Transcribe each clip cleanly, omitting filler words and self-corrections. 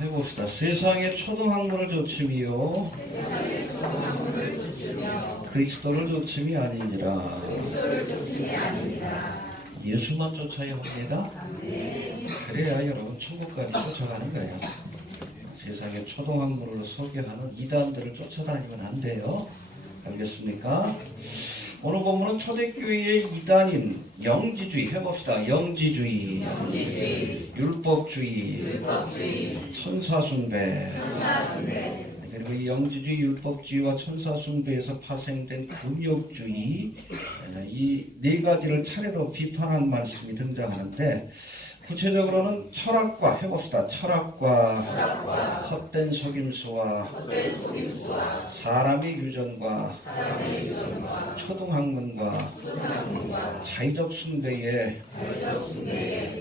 해봅시다. 세상의 초등학문을 조침이요 그리스도를 조침이 아니니라. 예수만 쫓아야 합니다. 그래야 여러분 천국까지 쫓아가는 거예요. 세상의 초등학문을 소개하는 이단들을 쫓아다니면 안 돼요. 알겠습니까? 오늘 본문은 초대교회의 이단인 영지주의 해봅시다. 영지주의, 율법주의, 천사숭배. 그리고 이 영지주의, 율법주의와 천사숭배에서 파생된 금욕주의, 이 네 가지를 차례로 비판한 말씀이 등장하는데, 구체적으로는 철학과 해봅시다. 철학과 헛된 속임수와 사람의 유전과 초등학문과 자의적 숭배에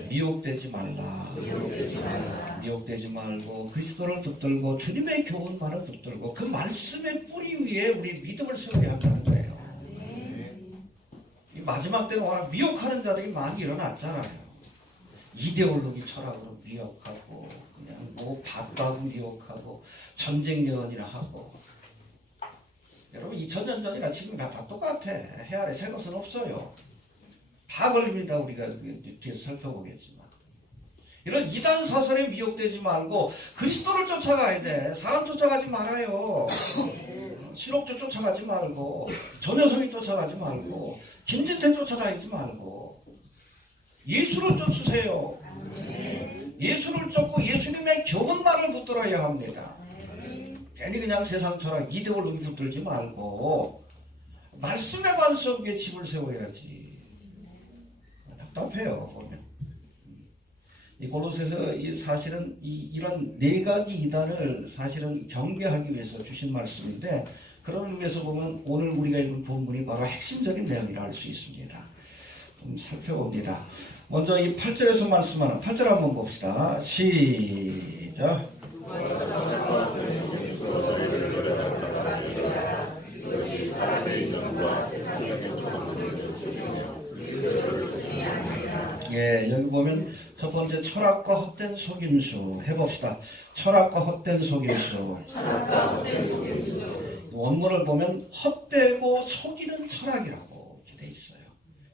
미혹되지 말라. 미혹되지 말고 그리스도를 붙들고 주님의 교훈 말을 붙들고 그 말씀의 뿌리 위에 우리 믿음을 세워야 한다는 거예요. 이 마지막 때는 워낙 미혹하는 자들이 많이 일어났잖아요. 이데올로기 철학으로 미혹하고 그냥 뭐 봤다고 미혹하고 전쟁 예언이라 하고. 여러분 2000년 전이나 지금 다 똑같아. 해 아래 새 것은 없어요. 다 걸립니다. 우리가 뒤에서 살펴보겠지만. 이런 이단 사설에 미혹되지 말고 그리스도를 쫓아가야 돼. 사람 쫓아가지 말아요. 신옥주 쫓아가지 말고 전효성이 쫓아가지 말고 김진태 쫓아다니지 말고 예수를 쫓으세요. 예수를 쫓고 예수님의 교훈만을 붙들어야 합니다. 괜히 그냥 세상 철학 이데올로기 붙들지 말고 말씀의 반석에 집을 세워야지. 답답해요. 보면. 이 골로새서 사실은 이런 네가지 이단을 사실은 경계하기 위해서 주신 말씀인데, 그런 의미에서 보면 오늘 우리가 읽은 본문이 바로 핵심적인 내용이라 할 수 있습니다. 좀 살펴봅니다. 먼저 이 8절에서 말씀하는 8절 한번 봅시다. 시작. 예, 여기 보면 첫 번째 철학과 헛된 속임수 해봅시다. 철학과 헛된 속임수. 원문을 보면 헛되고 속이는 철학이라고 되어 있어요.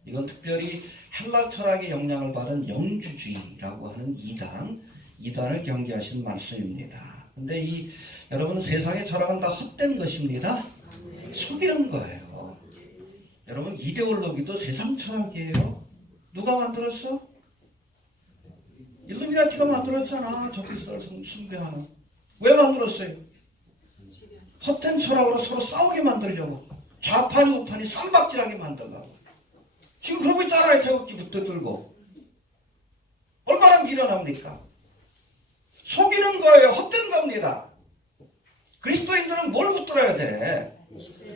이건 특별히 헬라 철학의 영향을 받은 영주주의라고 하는 이단을 경계하신 말씀입니다. 근데 여러분 세상의 철학은 다 헛된 것입니다. 속이는 거예요. 여러분 이데올로기도 세상 철학이에요. 누가 만들었어? 일루미나티가 만들었잖아. 적그리스도를 숭배하는. 왜 만들었어요? 헛된 철학으로 서로 싸우게 만들려고. 좌판이 우판이 쌈박질하게 만들려고. 지금 그러고 있잖아요. 제국기부터 들고. 얼마나 미련합니까? 속이는 거예요. 헛된 겁니다. 그리스도인들은 뭘 붙들어야 돼?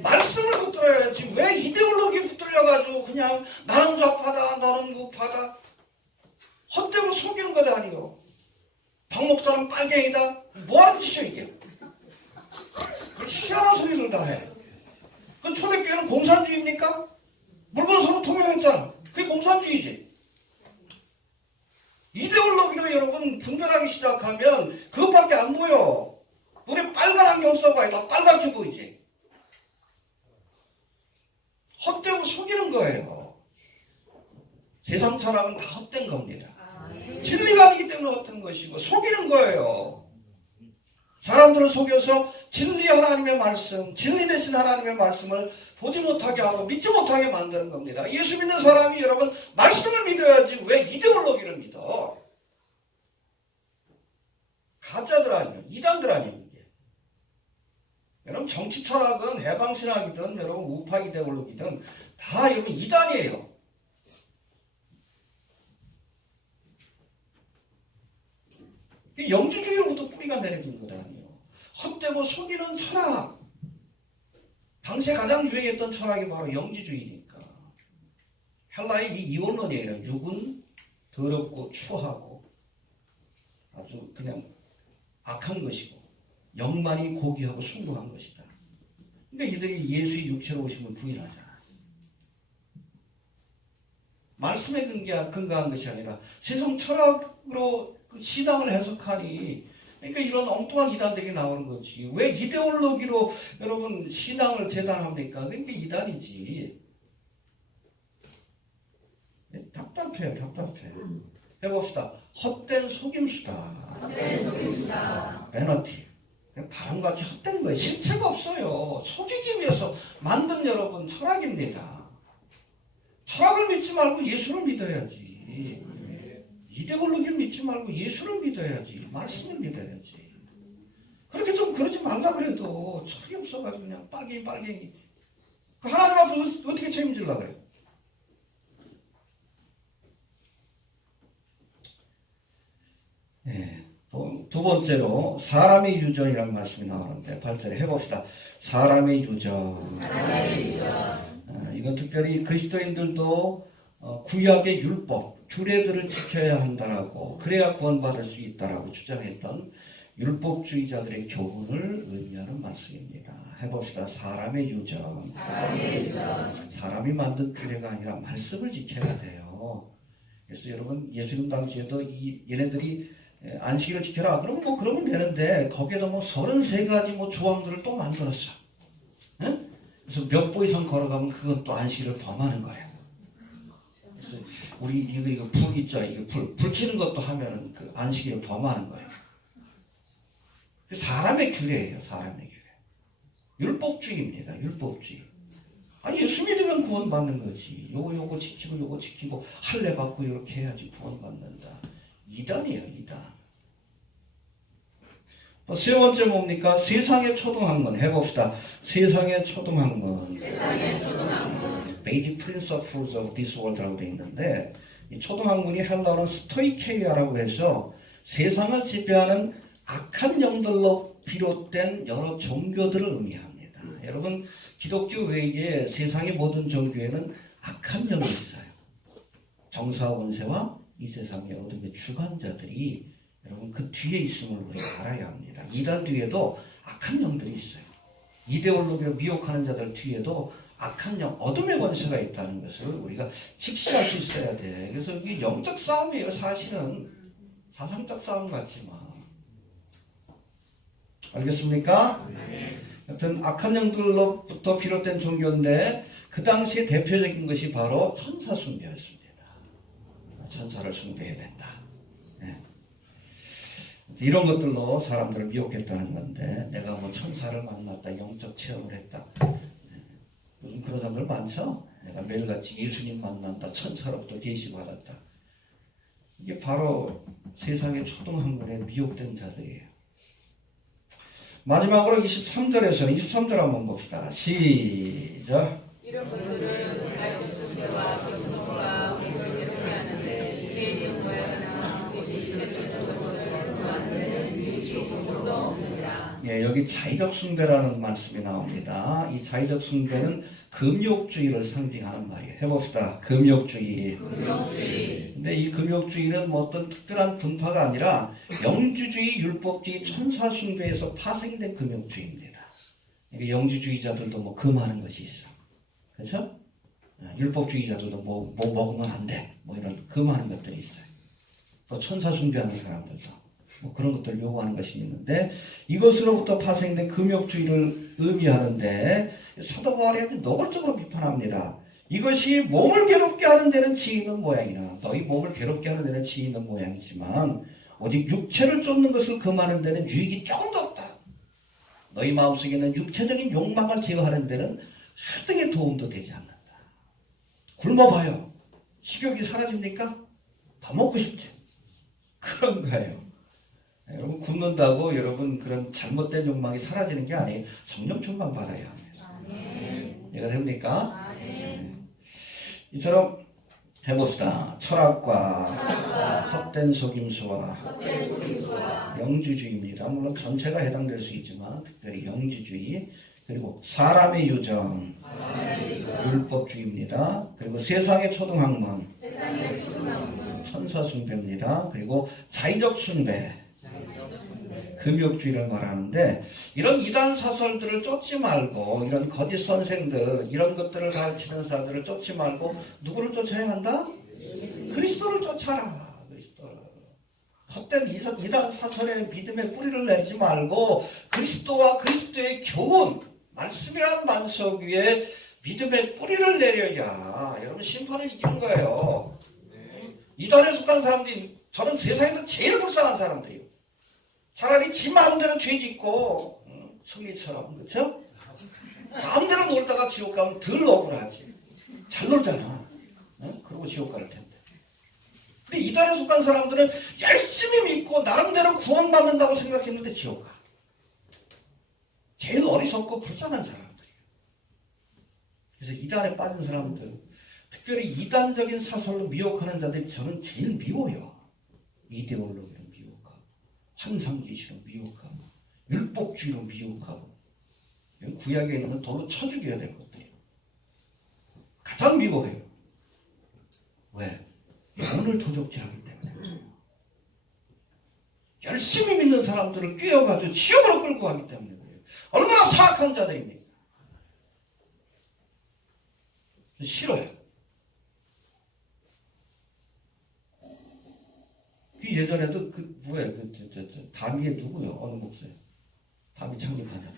말씀을 붙들어야지. 왜 이데올로기 붙들려가지고 그냥 나는 좌파다, 너는 우파다. 헛되고 속이는 것도 아니고. 박 목사는 빨갱이다. 뭐하는 짓이야 이게? 희한한 소리를 다 해. 그 초대교회는 공산주의입니까? 물건 서로 통용했잖아. 그게 공산주의지. 이데올로기로 여러분 분별하기 시작하면 그것밖에 안 보여. 우리 빨간 안경 써봐요. 다 빨갛게 보이지. 헛되고 속이는 거예요. 세상 철학은 다 헛된 겁니다. 진리가 아니기 때문에 헛된 것이고 속이는 거예요. 사람들을 속여서 진리 하나님의 말씀, 진리 되신 하나님의 말씀을 보지 못하게 하고 믿지 못하게 만드는 겁니다. 예수 믿는 사람이 여러분 말씀을 믿어야지 왜 이데올로기를 믿어? 가짜들 아니에요. 이단들 아니에요. 여러분 정치 철학은 해방신학이든 여러분 우파 이데올로기든 다 여러분 이단이에요. 영주주의로부터 뿌리가 내려진 것 아니에요. 헛되고 속이는 철학. 당시에 가장 유행했던 철학이 바로 영지주의니까. 헬라의 이 이원론이에요. 육은 더럽고 추하고 아주 그냥 악한 것이고 영만이 고귀하고 숭고한 것이다. 그러니까 이들이 예수의 육체로 오심을 부인하잖아. 말씀에 근거한 것이 아니라 세상 철학으로 신앙을 해석하니 그러니까 이런 엉뚱한 이단들이 나오는 거지. 왜 이데올로기로 여러분 신앙을 재단합니까? 그러니까 이단이지. 답답해요, 답답해. 해봅시다. 헛된 속임수다. 베너티. 바람같이 헛된 거예요. 실체가 없어요. 속이기 위해서 만든 여러분 철학입니다. 철학을 믿지 말고 예수를 믿어야지. 이데올로기를 믿지 말고 예수를 믿어야지. 말씀을 믿어야지. 그렇게 좀 그러지 말라 그래도 철이 없어가지고 그냥 빨갱이. 하나님 앞에 어떻게 책임질라 그래요? 네. 두 번째로 사람의 유전이라는 말씀이 나오는데 8절에 해봅시다. 사람의 유전. 이건 특별히 그리스도인들도 구약의 율법, 규례들을 지켜야 한다라고 그래야 구원받을 수 있다라고 주장했던 율법주의자들의 교훈을 의미하는 말씀입니다. 해봅시다. 사람의 유전. 사람이 만든 규례가 아니라 말씀을 지켜야 돼요. 그래서 여러분 예수님 당시에도 얘네들이 안식일을 지켜라. 그러면 되는데 거기에다 33가지 조항들을 또 만들었어. 응? 그래서 몇 보 이상 걸어가면 그건 또 안식일을 범하는 거예요. 그래서 우리 이거 불 있죠. 이거 불 켜는 것도 하면은 그 안식일을 범하는 거예요. 사람의 규례예요. 사람의 규례. 율법주의입니다. 율법주의. 아니 예수 믿으면 구원받는 거지. 요거 지키고 할례 받고 이렇게 해야지 구원받는다. 이단이에요. 이단. 또 세 번째 뭡니까? 세상의 초등학문 해봅시다. 세상의 초등학문. Basic Principles of this World라고 되어 있는데 이 초등학문이 헬라어는 스토이케이아라고 해서 세상을 지배하는 악한 영들로 비롯된 여러 종교들을 의미합니다. 여러분 기독교 외에 세상의 모든 종교에는 악한 영이 있어요. 정사와 원세와 이 세상의 어둠의 주관자들이 여러분 그 뒤에 있음을 우리가 알아야 합니다. 이단 뒤에도 악한 영들이 있어요. 이데올로기로 미혹하는 자들 뒤에도 악한 영, 어둠의 권세가 있다는 것을 우리가 직시할 수 있어야 돼. 그래서 이게 영적 싸움이에요. 사실은 사상적 싸움 같지만. 알겠습니까? 하여튼 악한 영들로부터 비롯된 종교인데 그 당시에 대표적인 것이 바로 천사 숭배였습니다. 천사를 숭배해야 된다. 네. 이런 것들로 사람들을 미혹했다는 건데 내가 천사를 만났다. 영적 체험을 했다. 요즘 그런 사람들 많죠? 내가 매일같이 예수님 만난다. 천사로부터 계시받았다. 이게 바로 세상의 초등학문에 미혹된 자들이에요. 마지막으로 23절에서는 23절 한번 봅시다. 시작. 이런 것들을 자유적 숭배와 겸손과 우리를 괴롭게 하는데 이세진 모양이나 오직 최초적인 것을 구하는 데는 유익이 조금도 없느니라. 예, 여기 자의적 숭배라는 말씀이 나옵니다. 이 자의적 숭배는 금욕주의를 상징하는 말이에요. 해봅시다. 금욕주의. 근데 이 금욕주의는 어떤 특별한 분파가 아니라 영주주의, 율법주의, 천사숭배에서 파생된 금욕주의입니다. 그러니까 영주주의자들도 금하는 것이 있어. 그렇죠? 율법주의자들도 뭐 먹으면 안 돼. 이런 금하는 것들이 있어요. 또 천사숭배하는 사람들도 그런 것들을 요구하는 것이 있는데 이것으로부터 파생된 금욕주의를 의미하는데 사도 바울이 노골적으로 비판합니다. 이것이 몸을 괴롭게 하는 데는 지혜 있는 모양이나 너희 몸을 괴롭게 하는 데는 지혜 있는 모양이지만 오직 육체를 쫓는 것을 금하는 데는 유익이 조금도 없다. 너희 마음속에 있는 육체적인 욕망을 제어하는 데는 하등의 도움도 되지 않는다. 굶어봐요. 식욕이 사라집니까? 더 먹고 싶지. 그런 거예요. 여러분 굶는다고 여러분 그런 잘못된 욕망이 사라지는 게 아니에요. 성령 충만 받아야 합니다. 이해가 됩니까? 이처럼 해봅시다. 철학과 헛된 속임수와 영주주의입니다. 물론 전체가 해당될 수 있지만 특별히 영주주의 그리고 사람의 유전, 율법주의입니다. 그리고 세상의 초등학문, 천사숭배입니다. 그리고 자의적 숭배, 금욕주의를 말하는데 이런 이단 사설들을 쫓지 말고 이런 거짓 선생들 이런 것들을 가르치는 사람들을 쫓지 말고 누구를 쫓아야 한다? 그리스도를 쫓아라. 그리스도를. 헛된 이단 사설의 믿음의 뿌리를 내리지 말고 그리스도와 그리스도의 교훈, 말씀이란 반석 위에 믿음의 뿌리를 내려야 여러분 심판을 이기는 거예요. 이단에 속한 사람들이 저는 세상에서 제일 불쌍한 사람들이에요. 차라리 지 마음대로 죄 짓고 승리처럼 그렇죠? 마음대로 놀다가 지옥 가면 덜 억울하지. 잘 놀잖아. 그리고 지옥 갈 텐데. 근데 이단에 속한 사람들은 열심히 믿고 나름대로 구원받는다고 생각했는데 지옥 가. 제일 어리석고 불쌍한 사람들이에요. 그래서 이단에 빠진 사람들, 특별히 이단적인 사설로 미혹하는 자들이 저는 제일 미워요. 이데올로기로 미혹하고, 환상계시로 미혹하고, 율법주의로 미혹하고, 구약에 있는 돌로 쳐 죽여야 될 것들이에요. 가장 미워해요. 왜? 영혼을 도적질하기 때문에. 열심히 믿는 사람들을 꿰어가지고 지옥으로 끌고 가기 때문에 그래요. 얼마나 사악한 자들입니까? 싫어요. 예전에도 담이에 누구요? 어느 목사예요? 담이 창립하자.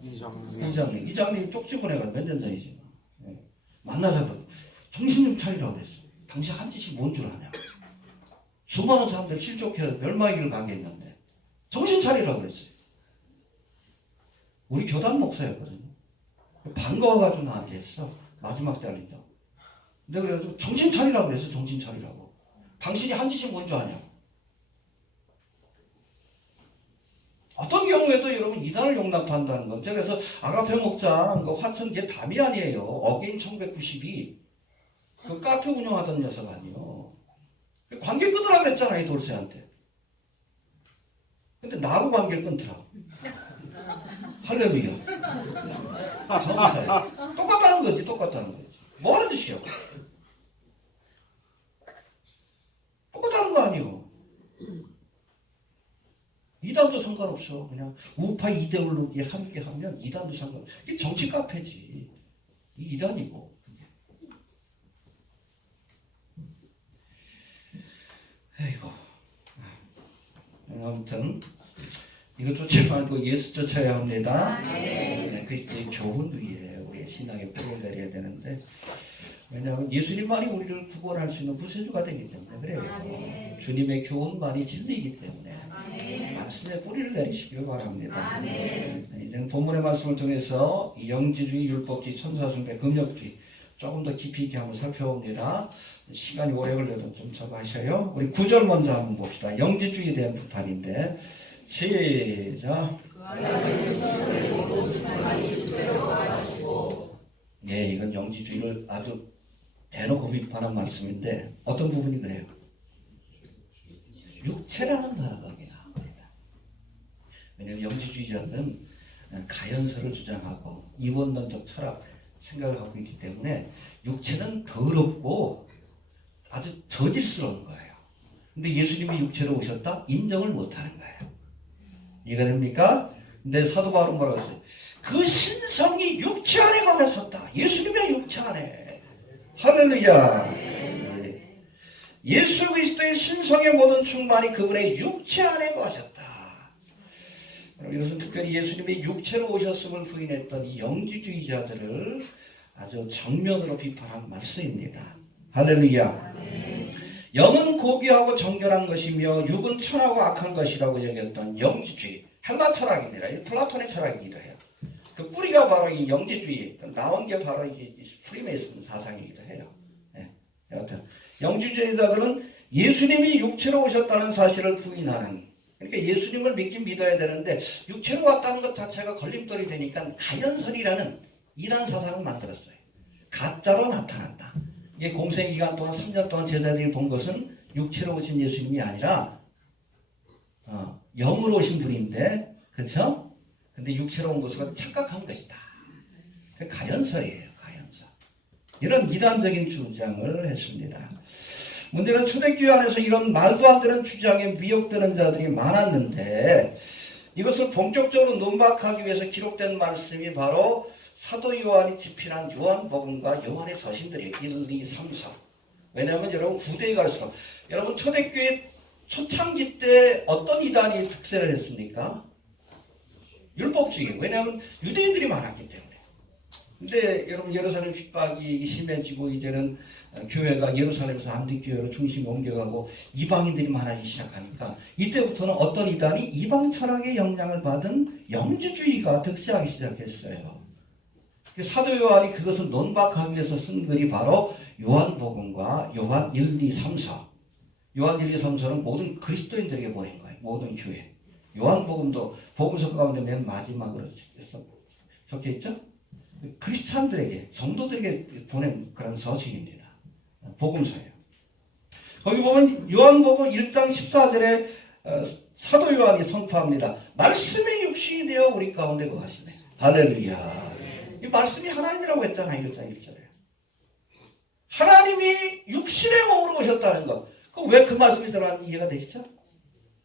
이장님 쪽지 보내가 몇 년 전이지. 만나자고 정신 좀 차리라고 그랬어. 당신 한 짓이 뭔 줄 아냐? 수많은 사람들 실족해서 멸망의 길을 가게 했는데 정신 차리라고 그랬어요. 우리 교단 목사였거든요. 반가워가지고 나한테 했어. 마지막 자리다. 근데 그래도 정신 차리라고 그랬어. 정신 차리라고. 당신이 한 짓이 뭔 줄 아냐? 어떤 경우에도 여러분 이단을 용납한다는 거죠. 그래서 아가페 목장 화천계 담이 아니에요. 어게인 1992 그 카페 운영하던 녀석 아니에요. 관계 끊으라 그랬잖아요. 돌쇠한테. 근데 나하고 관계를 끊더라고. 할렐루야. 똑같다는 거지. 똑같다는 거지. 뭐 하는 짓이야? 똑같다는 거 아니에요. 이단도 상관없어. 그냥 우파 이데올로기에 함께하면 이단도 상관없어. 이게 정치 카페지. 이단이고. 아이고. 아무튼 이거 쫓지 말고 예수 쫓아야 합니다. 그리스도의 교훈 위에 우리의 신앙의 뿌리를 내려야 되는데 왜냐하면 예수님만이 우리를 구원할 수 있는 구세주가 되기 때문에 그래요. 주님의 교훈만이 진리이기 때문에 말씀의 뿌리를 내리시길 바랍니다. 이제는 본문의 말씀을 통해서 영지주의, 율법주의, 천사숭배, 금욕주의 조금 더 깊이 있게 한번 살펴봅니다. 시간이 오래 걸려도 좀 적어하셔요. 우리 9절 먼저 한번 봅시다. 영지주의에 대한 비판인데 시작. 예, 이건 영지주의를 아주 대놓고 비판한 말씀인데 어떤 부분이 그래요? 육체라는 나라가게 나옵니다. 왜냐하면 영지주의자들은 가연설을 주장하고 이원론적 철학 생각을 갖고 있기 때문에 육체는 더럽고 아주 저질스러운 거예요. 근데 예수님이 육체로 오셨다? 인정을 못하는 거예요. 이해가 됩니까? 근데 사도 바울은 뭐라고 했어요? 그 신성이 육체 안에 거하셨다. 예수님의 육체 안에. 할렐루야. 예수 그리스도의 신성의 모든 충만이 그분의 육체 안에 거하셨다. 이것은 특별히 예수님이 육체로 오셨음을 부인했던 이 영지주의자들을 아주 정면으로 비판한 말씀입니다. 할렐루야. 영은 고귀하고 정결한 것이며 육은 천하고 악한 것이라고 여겼던 영지주의. 헬라 철학입니다. 이 플라톤의 철학이기도 해요. 그 뿌리가 바로 이 영지주의, 나온 게 바로 이 프리메이슨 사상이기도 해요. 네. 여하튼 영지주의자들은 예수님이 육체로 오셨다는 사실을 부인하는, 그러니까 예수님을 믿긴 믿어야 되는데 육체로 왔다는 것 자체가 걸림돌이 되니까 가연설이라는 이단 사상을 만들었어요. 가짜로 나타난다. 이게 공생기간 동안 3년 동안 제자들이 본 것은 육체로 오신 예수님이 아니라 영으로 오신 분인데, 그렇죠? 근데 육체로 온 것으로 착각한 것이다. 가연설이에요. 가연설. 이런 이단적인 주장을 했습니다. 문제는 초대교회 안에서 이런 말도 안 되는 주장에 미혹되는 자들이 많았는데 이것을 본격적으로 논박하기 위해서 기록된 말씀이 바로 사도 요한이 집필한 요한복음과 요한의 서신들이에요. 1, 2, 3, 4. 왜냐하면 여러분 후대에 갈수록 여러분 초대교회 초창기 때 어떤 이단이 특세를 했습니까? 율법주의. 왜냐하면 유대인들이 많았기 때문에. 근데 여러분 예루살렘 핍박이 심해지고 이제는 교회가 예루살렘에서 안디교회로 중심이 옮겨가고 이방인들이 많아지기 시작하니까 이때부터는 어떤 이단이 이방 철학의 영향을 받은 영주주의가 득세하기 시작했어요. 사도 요한이 그것을 논박하기 위해서 쓴 글이 바로 요한복음과 요한 1, 2, 3, 4. 요한 1, 2, 3, 4는 모든 그리스도인들에게 보낸 거예요. 모든 교회. 요한복음도 복음서 가운데 맨 마지막으로 적혀있죠? 크리스찬들에게, 성도들에게 보낸 그런 서신입니다. 복음서예요. 거기 보면 요한복음 1장 14절에 사도 요한이 선포합니다. 말씀의 육신이 되어 우리 가운데 거하시네. 할렐루야. 이 말씀이 하나님이라고 했잖아요. 1장 1절에. 하나님이 육신의 몸으로 오셨다는 것. 왜 그 말씀이 들어가는지 이해가 되시죠?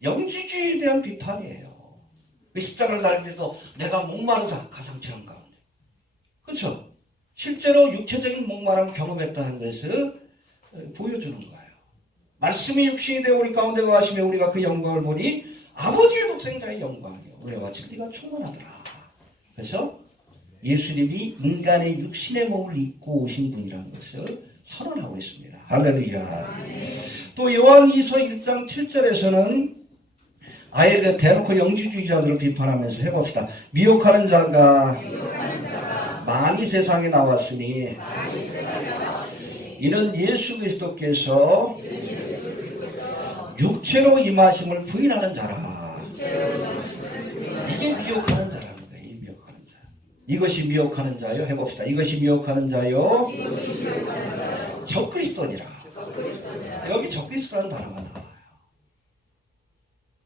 영주주의에 대한 비판이에요. 십자가를 달릴 때도 내가 목마르다. 가상처럼 가운데. 그렇죠? 실제로 육체적인 목마름을 경험했다는 것을 보여주는 거예요. 말씀이 육신이 되어 우리 가운데 거하시며 우리가 그 영광을 보니 아버지의 독생자의 영광이요. 은혜와 진리가 충만하더라. 그래서 예수님이 인간의 육신의 몸을 입고 오신 분이라는 것을 선언하고 있습니다. 할렐루야. 또 요한이서 1장 7절에서는 아예 그 대놓고 영주주의자들을 비판하면서 해봅시다. 미혹하는 자가 많이 세상에 나왔으니 이는 예수 그리스도께서 육체로 임하심을 부인하는 자라. 이게 미혹하는 자라는 거예요. 이 미혹하는 자. 이것이 미혹하는 자요. 해봅시다. 이것이 미혹하는 자요. 적그리스도니라. 여기 적그리스도라는 단어가 나와요.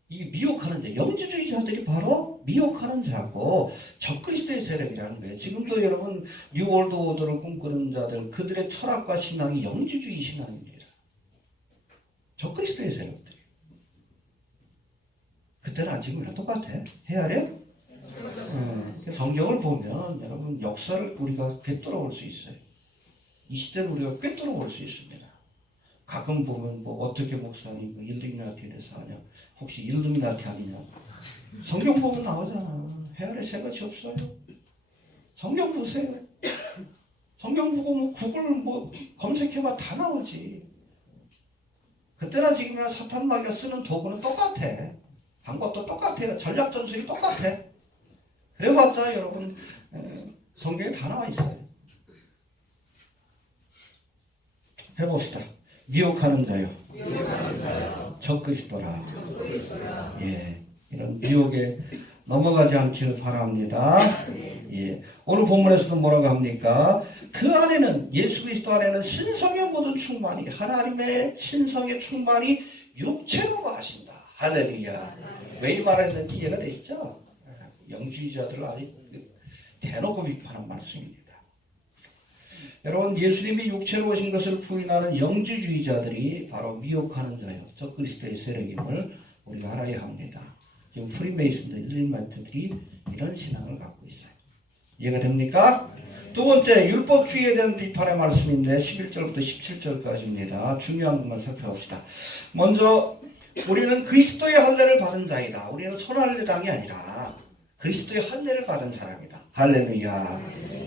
이 미혹하는 자, 영주주의자들이 바로 미혹하는 자고 적그리스도의 세력이라는 거예요. 지금도 여러분 뉴월드 오더를 꿈꾸는 자들, 그들의 철학과 신앙이 영주주의 신앙입니다. 적그리스도의 세력들. 그때랑 지금이랑 똑같아. 헤아려? 성경을 보면 여러분 역사를 우리가 꿰뚫어볼 수 있어요. 이 시대를 우리가 꿰뚫어볼 수 있습니다. 가끔 보면 뭐 어떻게 목사님 일루미나티에 대해서 하냐. 혹시 일루미나티 아니냐. 성경 보면 나오잖아. 헤아려 새 것이 없어요. 성경 보세요. 성경 보고 뭐 구글 뭐 검색해봐 다 나오지. 그때나 지금이나 사탄 마귀가 쓰는 도구는 똑같아. 방법도 똑같아요. 전략 전술이 똑같아. 그래봤자 여러분 성경에 다 나와 있어요. 해봅시다. 미혹하는 자요. 적그리스도라. 예, 이런 미혹에 넘어가지 않기를 바랍니다. 예, 오늘 본문에서도 뭐라고 합니까? 그 안에는 예수 그리스도 안에는 신성의 모든 충만이 하나님의 신성의 충만이 육체로 거하신다. 할렐루야. 왜 이 말을 했는지 이해가 되시죠? 영주의자들을 아주 대놓고 비판한 말씀입니다. 여러분 예수님이 육체로 오신 것을 부인하는 영주주의자들이 바로 미혹하는 자요. 적그리스도의 세력임을 우리가 알아야 합니다. 지금 프리메이슨들, 일루미나티들이 이런 신앙을 갖고 있어요. 이해가 됩니까? 두 번째 율법주의에 대한 비판의 말씀인데 11절부터 17절까지입니다. 중요한 것만 살펴봅시다. 먼저 우리는 그리스도의 할례를 받은 자이다. 우리는 손할례당이 아니라 그리스도의 할례를 받은 사람이다. 할렐루야.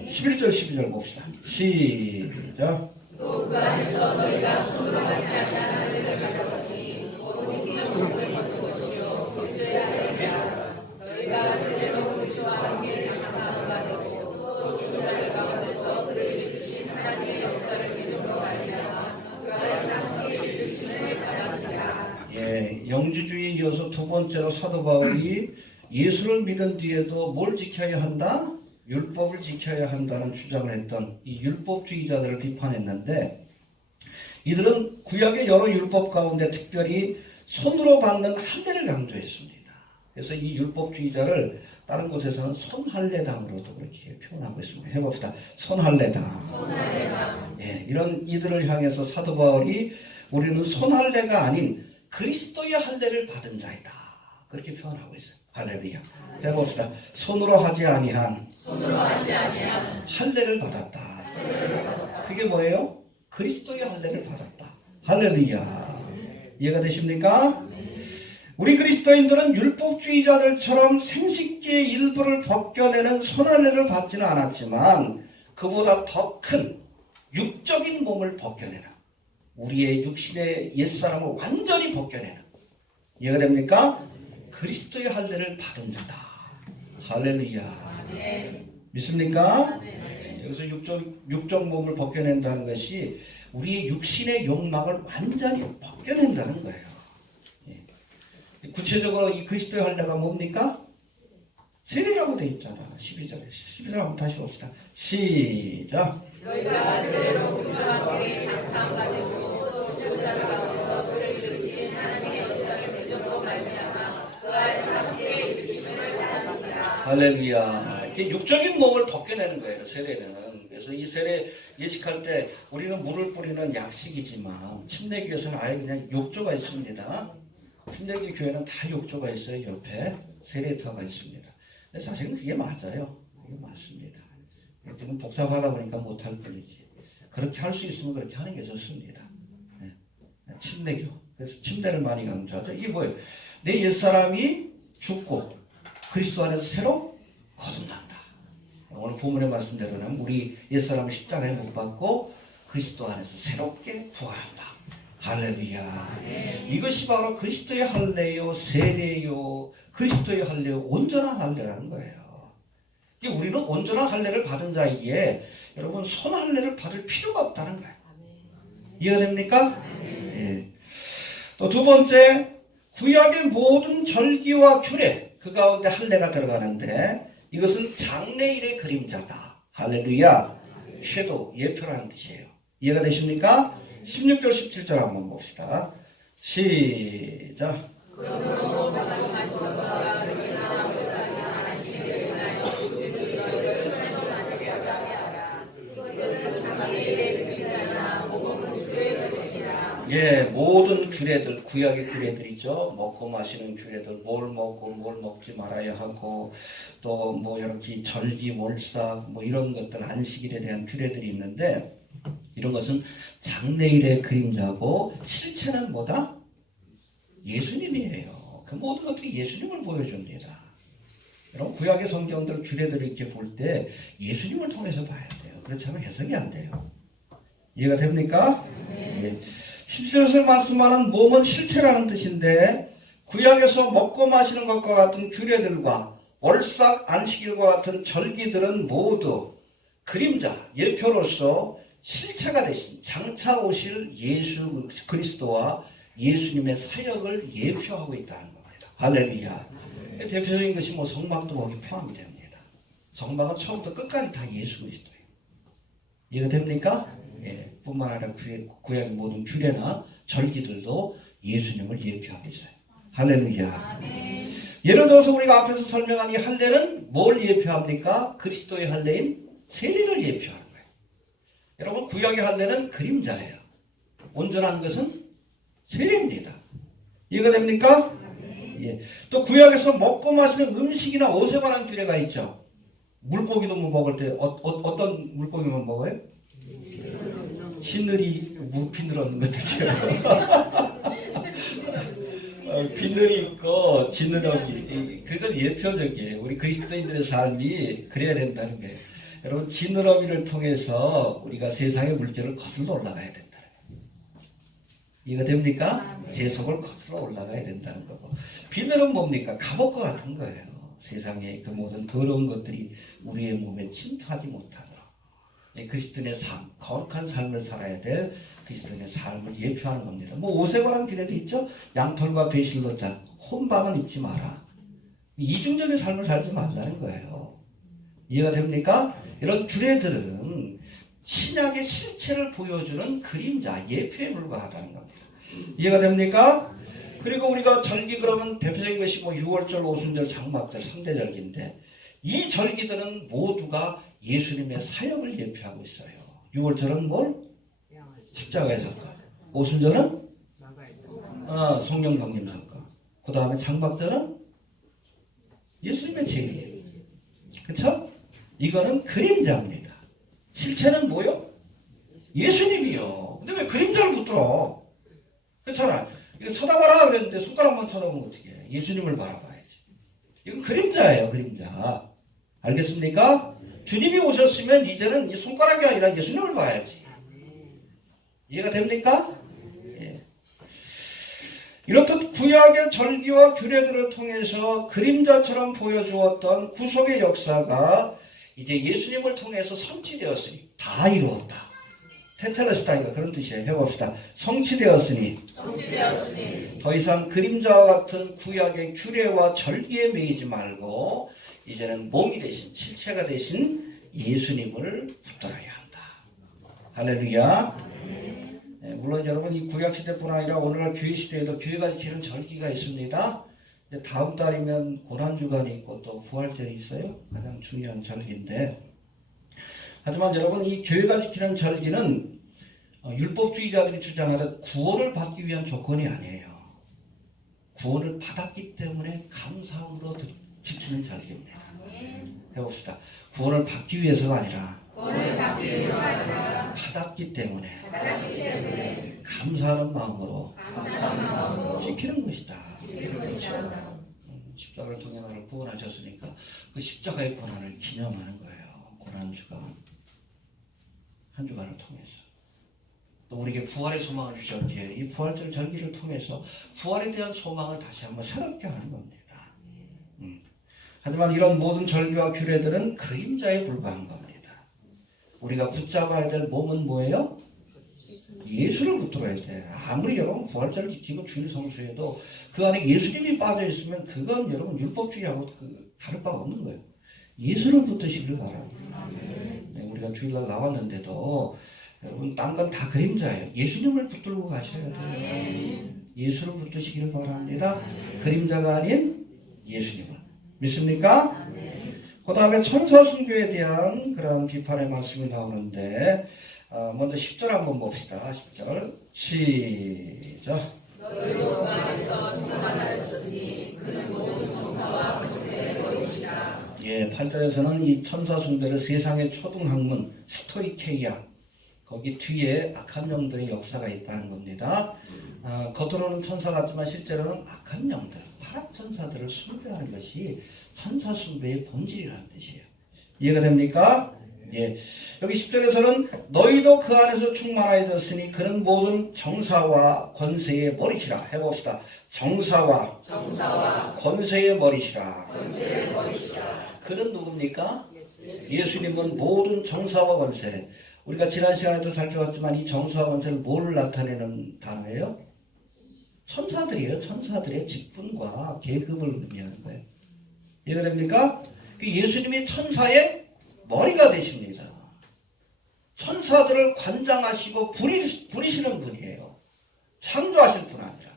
11절 12절 봅시다. 시작. 또 그 안에서 너희가 손으로 하지 아니한 할례를 가졌으니 오직 기존을 받은 것이요 그리스도의 할례라. 너희가 제대로 그리스도와 함께 장사가 되고 또 죽은 자들 가운데서 그를 일으키신 하나님의 역사를 믿음으로 말미암아 그 안에서 함께 일으키심을 받았느니라. 예, 영주주의에 이어서 두 번째로 사도 바울이 예수를 믿은 뒤에도 뭘 지켜야 한다? 율법을 지켜야 한다는 주장을 했던 이 율법주의자들을 비판했는데 이들은 구약의 여러 율법 가운데 특별히 손으로 받는 할례를 강조했습니다. 그래서 이 율법주의자를 다른 곳에서는 손할례당으로도 그렇게 표현하고 있습니다. 해봅시다. 손할례당. 예, 이런 이들을 향해서 사도 바울이 우리는 손할례가 아닌 그리스도의 할례를 받은 자이다. 그렇게 표현하고 있어요. 할렐루야. 해봅시다. 손으로 하지 아니한 할례를 받았다. 그게 뭐예요? 그리스도의 할례를 받았다. 할렐루야. 이해가 되십니까? 우리 그리스도인들은 율법주의자들처럼 생식기의 일부를 벗겨내는 손할례를 받지는 않았지만 그보다 더 큰 육적인 몸을 벗겨내는 우리의 육신의 옛사람을 완전히 벗겨내는 이해가 됩니까? 그리스도의 할례를 받은 자다. 할렐루야. 믿습니까? 여기서 육적 몸을 벗겨낸다는 것이 우리의 육신의 욕망을 완전히 벗겨낸다는 거예요. 구체적으로 이 그리스도의 할례가 뭡니까? 세례라고 되어 있잖아. 12절에. 11절 한번 다시 봅시다. 시작. 너희가 세례로 그리스도와 함께 장사함과 되고 또 제자들 가운데서 그를 이루신 하나님의 영생의 대접으로 말미암아 그 안에 상식에 이르심을 받았느니라. 할렐루야. 이게 육적인 몸을 벗겨내는 거예요. 세례는. 그래서 이 세례 예식할 때 우리는 물을 뿌리는 약식이지만 침례 교회에서는 아예 그냥 욕조가 있습니다. 침례교 교회는 다 욕조가 있어요. 옆에 세례터가 있습니다. 근데 사실은 그게 맞아요. 그게 맞습니다. 지금 복잡하다 보니까 못할 뿐이지. 그렇게 할 수 있으면 그렇게 하는 게 좋습니다. 네. 침례교. 그래서 침례를 많이 강조하죠. 이게 뭐예요? 내 옛사람이 죽고 그리스도 안에서 새로 거듭난다. 오늘 본문의 말씀대로는 우리 옛사람을 십자가에 못 박고 그리스도 안에서 새롭게 부활한다. 할렐루야. 이것이 바로 그리스도의 할례요, 세례요, 그리스도의 할례요, 온전한 할례라는 거예요. 우리는 온전한 할례를 받은 자이기에 여러분 손 할례를 받을 필요가 없다는 거예요. 이해가 됩니까? 네. 또 두 번째, 구약의 모든 절기와 규례 그 가운데 할례가 들어가는데 이것은 장래일의 그림자다. 할렐루야. 섀도우, 예표라는 뜻이에요. 이해가 되십니까? 16절 17절 한번 봅시다. 시작. 그러므로 말씀하시노라 너희나 불사이나 안식일을 인하여 그들이 너희를 설명하지 못하게 하라. 이것들은 장래일의 그림자나 모범은 주의 것이니라. 예, 모든 규례들, 구약의 규례들이죠. 먹고 마시는 규례들, 뭘 먹고 뭘 먹지 말아야 하고 또 뭐 이렇게 절기, 월삭 뭐 이런 것들 안식일에 대한 규례들이 있는데 이런 것은 장래일의 그림자고 실체는 뭐다? 예수님이에요. 그 모든 것들이 예수님을 보여줍니다. 여러분 구약의 성경들 규례들을 이렇게 볼 때 예수님을 통해서 봐야 돼요. 그렇지 않으면 해석이 안 돼요. 이해가 됩니까? 네. 17절에서 말씀하는 몸은 실체라는 뜻인데 구약에서 먹고 마시는 것과 같은 규례들과 월삭 안식일과 같은 절기들은 모두 그림자, 예표로서 실체가 되신 장차 오실 예수 그리스도와 예수님의 사역을 예표하고 있다는 겁니다. 할렐루야. 대표적인 것이 뭐 성막도 거기 포함이 됩니다. 성막은 처음부터 끝까지 다 예수 그리스도예요. 이해가 됩니까? 예, 뿐만 아니라 구약의 모든 규례나 절기들도 예수님을 예표하고 있어요. 할렐루야. 아멘. 예를 들어서 우리가 앞에서 설명한 이 할례는 뭘 예표합니까? 그리스도의 할례인 세례를 예표하는 거예요. 여러분 구약의 할례는 그림자예요. 온전한 것은 세례입니다. 이해가 됩니까? 예. 또 구약에서 먹고 마시는 음식이나 옷에 관한 규례가 있죠. 물고기도 뭐 먹을 때 어떤 물고기만 먹어요? 지느리 비늘없는 것들이요. 비늘이 있고 지느러미 그건 예표적이에요. 우리 그리스도인들의 삶이 그래야 된다는 거예요. 여러분 지느러미를 통해서 우리가 세상의 물결을 거슬러 올라가야 된다. 이해가 됩니까? 제 속을 거슬러 올라가야 된다는 거고 비늘은 뭡니까? 갑옷과 같은 거예요. 세상의 그 모든 더러운 것들이 우리의 몸에 침투하지 못하도록 그리스도인의 삶, 거룩한 삶을 살아야 될 그리스도인의 삶을 예표하는 겁니다. 뭐 옷에 관한 규례도 있죠. 양털과 배실로 짠 혼방은 입지 마라. 이중적인 삶을 살지 말라는 거예요. 이해가 됩니까? 이런 규례들은 신약의 실체를 보여주는 그림자, 예표에 불과하다는 겁니다. 이해가 됩니까? 그리고 우리가 절기 그러면 대표적인 것이 뭐 6월절, 오순절, 장막절 3대 절기인데 이 절기들은 모두가 예수님의 사역을 예표하고 있어요. 6월절은 뭘? 십자가의 사건. 오순절은 성령 강림 사건. 그 다음에 장막절은 예수님의 재림. 그렇죠? 이거는 그림자입니다. 실체는 뭐요? 예수님이요. 근데 왜 그림자를 붙들어? 그렇잖아. 이거 쳐다봐라 그랬는데 손가락만 쳐다보면 어떻게 해? 예수님을 바라봐야지. 이건 그림자예요, 그림자. 알겠습니까? 주님이 오셨으면 이제는 이 손가락이 아니라 예수님을 봐야지. 이해가 됩니까? 예. 이렇듯 구약의 절기와 규례들을 통해서 그림자처럼 보여주었던 구속의 역사가 이제 예수님을 통해서 성취되었으니 다 이루었다. 테텔레스타이가 그런 뜻이에요. 해봅시다. 성취되었으니 더 이상 그림자와 같은 구약의 규례와 절기에 매이지 말고 이제는 몸이 되신 실체가 되신 예수님을 붙들어야 한다. 할렐루야. 네, 물론 여러분 이 구약시대뿐 아니라 오늘날 교회시대에도 교회가 지키는 절기가 있습니다. 다음 달이면 고난주간이 있고 또 부활절이 있어요. 가장 중요한 절기인데 하지만 여러분 이 교회가 지키는 절기는 율법주의자들이 주장하듯 구원을 받기 위한 조건이 아니에요. 구원을 받았기 때문에 감사함으로 지키는 절기입니다. 해봅시다. 구원을 받기 위해서가 아니라 받았기 때문에 감사하는 마음으로 지키는 것이다. 십자가를 통해 나를 구원하셨으니까 그 십자가의 고난을 기념하는 거예요. 고난주간 한 주간을 통해서 또 우리에게 부활의 소망을 주셨기에 이 부활절 절기를 통해서 부활에 대한 소망을 다시 한번 새롭게 하는 겁니다. 하지만 이런 모든 절기와 규례들은 그림자에 불과한 겁니다. 우리가 붙잡아야 될 몸은 뭐예요? 예수를 붙들어야 돼. 아무리 여러분 부활절을 지키고 주일 성수에도 그 안에 예수님이 빠져 있으면 그건 여러분 율법주의하고 다를 바가 없는 거예요. 예수를 붙드시길 바랍니다. 네, 우리가 주일날 나왔는데도 여러분 딴 건 다 그림자예요. 예수님을 붙들고 가셔야 돼요. 예수를 붙드시기를 바랍니다. 그림자가 아닌 예수님을. 믿습니까? 그 다음에 천사 순교에 대한 그런 비판의 말씀이 나오는데 먼저 10절 한번 봅시다. 10절 시작. 너희도 그 안에서 충만하였으니 그는 모든 천사와 권세의 머리시라. 예, 8절에서는 이 천사 숭배를 세상의 초등학문 스토이케이아 거기 뒤에 악한 영들의 역사가 있다는 겁니다. 겉으로는 천사 같지만 실제로는 악한 영들, 타락 천사들을 숭배하는 것이 천사 숭배의 본질이라는 뜻이에요. 이해가 됩니까? 예. 여기 10절에서는 너희도 그 안에서 충만하였으니 그는 모든 정사와 권세의 머리시라. 해봅시다. 정사와 권세의 머리시라. 그는 누굽니까? 예수님은 모든 정사와 권세. 우리가 지난 시간에도 살펴봤지만 이 정사와 권세는 뭘 나타내는 단어예요? 천사들이에요. 천사들의 직분과 계급을 의미하는 거예요. 이해가 됩니까? 예수님이 천사의 머리가 되십니다. 천사들을 관장하시고 부리시는 분이에요. 창조하실 분 아니라.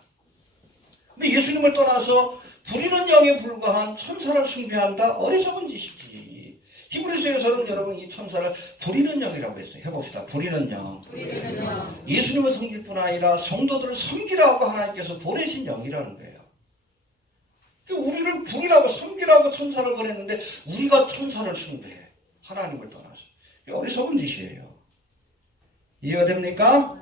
근데 예수님을 떠나서 부리는 영에 불과한 천사를 숭배한다? 어리석은 짓이지. 히브리서에서는 여러분 이 천사를 부리는 영이라고 했어요. 해봅시다. 부리는 영. 예수님을 섬길 뿐 아니라 성도들을 섬기라고 하나님께서 보내신 영이라는 거예요. 우리를 부리라고 섬기라고 천사를 보냈는데 우리가 천사를 숭배해. 하나님을 떠나서. 어리석은 짓이에요. 이해가 됩니까?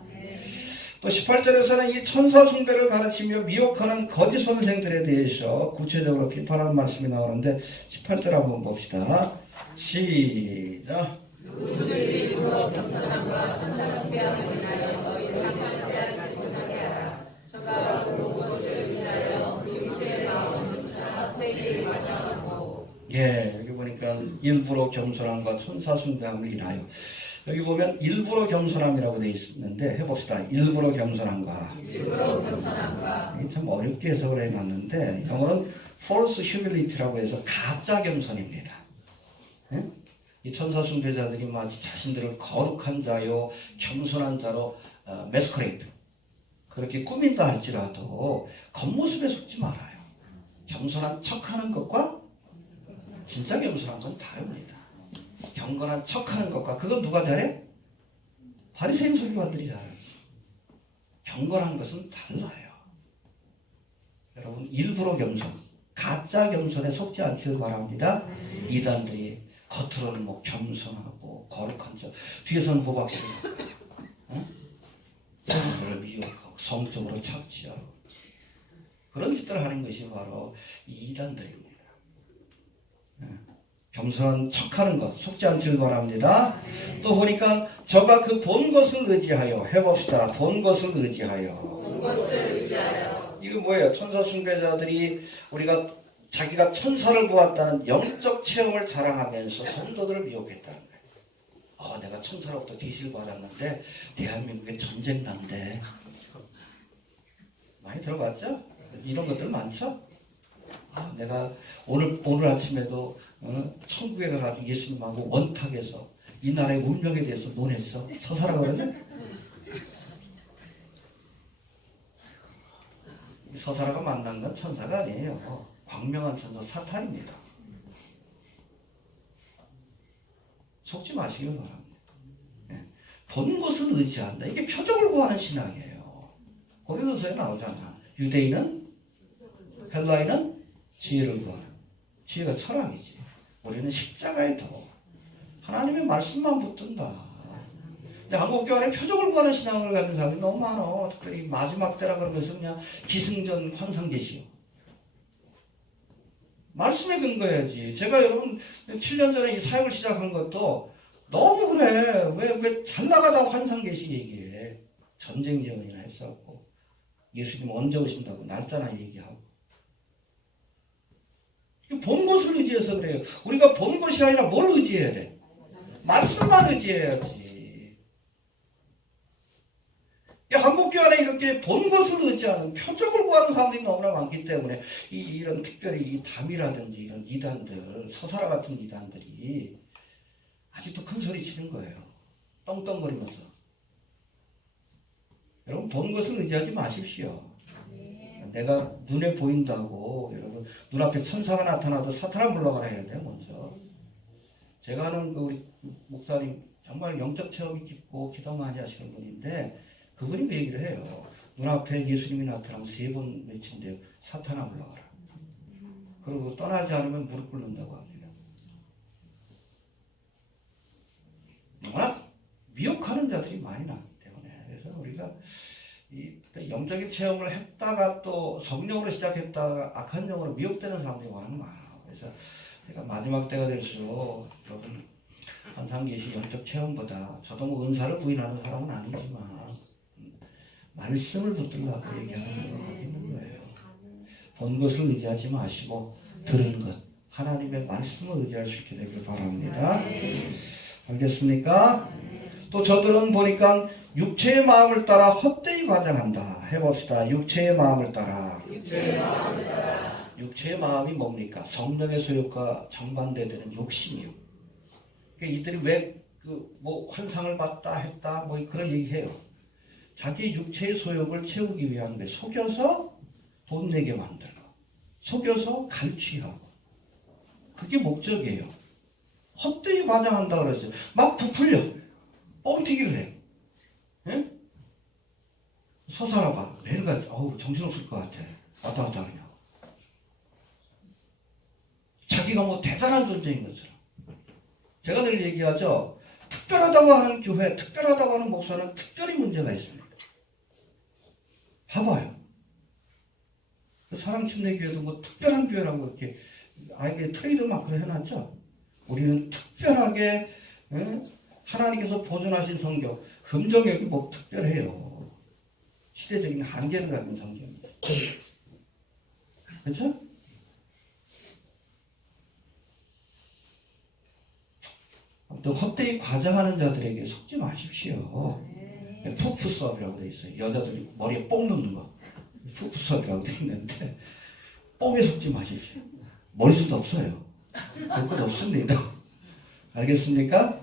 또 18절에서는 이 천사 숭배를 가르치며 미혹하는 거짓 선생들에 대해서 구체적으로 비판하는 말씀이 나오는데 18절 한번 봅시다. 시작. 누구든지 일부러 겸손함과 천사 숭배함을 인하여 너희를 상하지 못하게 하라. 젓가락으로 무엇을 의지하여 그 육체의 마음조차 헛되이 맞아하고. 예, 여기 보니까 일부러 겸손함과 천사 숭배함을 인하여. 여기 보면 일부러 겸손함이라고 되어 있는데 해봅시다. 일부러 겸손함과. 이게 참 어렵게 해석을 해놨는데 영어는 false humility라고 해서 가짜 겸손입니다. 예? 이 천사 숭배자들이 마치 자신들을 거룩한 자요 겸손한 자로 메스커레이드 그렇게 꾸민다 할지라도 겉모습에 속지 말아요. 겸손한 척하는 것과 진짜 겸손한 건 다릅니다. 경건한 척하는 것과 그건 누가 잘해? 바리새인 서기관들이 잘해요. 경건한 것은 달라요. 여러분 일부러 겸손, 가짜 겸손에 속지 않기를 바랍니다. 이단들이 겉으로는 뭐 겸손하고 거룩한 척, 뒤에서는 호박씨를 성도를 미혹하고 성적으로 착취하고 그런 짓들을 하는 것이 바로 이 이단들입니다. 겸손한 척하는 것 속지 않기를 바랍니다. 또 보니까 저가 그 본 것을 의지하여 해봅시다. 본 것을 의지하여. 이거 뭐예요? 천사 숭배자들이 우리가 자기가 천사를 보았다는 영적 체험을 자랑하면서 성도들을 미혹했다는 거예요. 내가 천사로부터 계시를 받았는데 대한민국에 전쟁 난대. 많이 들어봤죠? 이런 것들 많죠? 내가 오늘 아침에도 천국에 가가지고 예수님하고 원탁에서 이 나라의 운명에 대해서 논했어. 서사라고 그러네? 서사라가 만난 건 천사가 아니에요. 광명한 천사 사탄입니다. 속지 마시길 바랍니다. 본 것을 의지한다. 이게 표적을 구하는 신앙이에요. 고린도서에 나오잖아. 유대인은 헬라인은 지혜를 구하는. 지혜가 철학이지. 우리는 십자가에 더 하나님의 말씀만 붙든다. 근데 한국교회는 표적을 구하는 신앙을 가진 사람이 너무 많아. 특별히 마지막 때라 그런 것은 그냥 기승전 환상계시요. 말씀에 근거해야지. 제가 여러분 7년 전에 이 사역을 시작한 것도 너무 그래. 왜 잘 나가다가 환상계시 얘기해. 전쟁 예언이나 했었고 예수님 언제 오신다고 날짜나 얘기하고. 본 것을 의지해서 그래요. 우리가 본 것이 아니라 뭘 의지해야 돼? 말씀만 의지해야지. 한국교회 안에 이렇게 본 것을 의지하는 표적을 구하는 사람들이 너무나 많기 때문에 이런 특별히 이 담이라든지 이런 이단들, 서사라 같은 이단들이 아직도 큰 소리 치는 거예요. 떵떵거리면서. 여러분 본 것을 의지하지 마십시오. 내가 눈에 보인다고 여러분 눈앞에 천사가 나타나도 사탄을 물러가라 해야 돼요. 먼저. 제가 아는 그 우리 목사님 정말 영적 체험이 깊고 기도 많이 하시는 분인데 그분이 그 얘기를 해요. 눈앞에 예수님이 나타나면 3번 외친대요. 사탄아 물러가라. 그리고 떠나지 않으면 무릎 꿇는다고 합니다. 워낙 미혹하는 자들이 많이 나기 때문에 그래서 우리가 이 영적인 체험을 했다가 또 성령으로 시작했다가 악한 영으로 미혹되는 사람들이 워낙 많아요. 그래서 제가 마지막 때가 될수록 여러분 환상계시 영적 체험보다 저도 뭐 은사를 부인하는 사람은 아니지만 말씀을 붙들라고 얘기하는 거예요. 본 것을 의지하지 마시고 들은 것 하나님의 말씀을 의지할 수 있게 되길 바랍니다. 알겠습니까? 또 저들은 보니까 육체의 마음을 따라 헛되이 과장한다. 해봅시다. 육체의 마음을 따라. 육체의 마음이 뭡니까? 성령의 소욕과 정반대되는 욕심이요. 그러니까 이들이 왜 뭐 환상을 봤다 했다 뭐 그런 얘기해요. 자기 육체의 소욕을 채우기 위한 거예요. 속여서 돈 내게 만들어. 속여서 갈취하고. 그게 목적이에요. 헛되이 과장한다 그랬어요. 막 부풀려. 뻥튀기를 해요. 예? 서사라봐. 매일같이 정신없을 것 같아. 왔다 갔다 하냐고. 자기가 뭐 대단한 존재인 것처럼. 제가 늘 얘기하죠. 특별하다고 하는 교회, 특별하다고 하는 목사는 특별히 문제가 있습니다. 봐봐요. 사랑침례교회도 뭐 특별한 교회라고 이렇게 아예 트레이드 마크를 해놨죠. 우리는 특별하게 하나님께서 보존하신 성경, 금정역이 뭐 특별해요. 시대적인 한계를 가진 성경입니다. 그렇죠? 또 헛되이 과장하는 자들에게 속지 마십시오. 푸프 수업이라고 되어 있어요. 여자들이 머리에 뽕 넣는 거. 푸프 수업이라고 되어 있는데 뽕에 속지 마십시오. 머리숱 없어요. 볼 것 없습니다. 알겠습니까?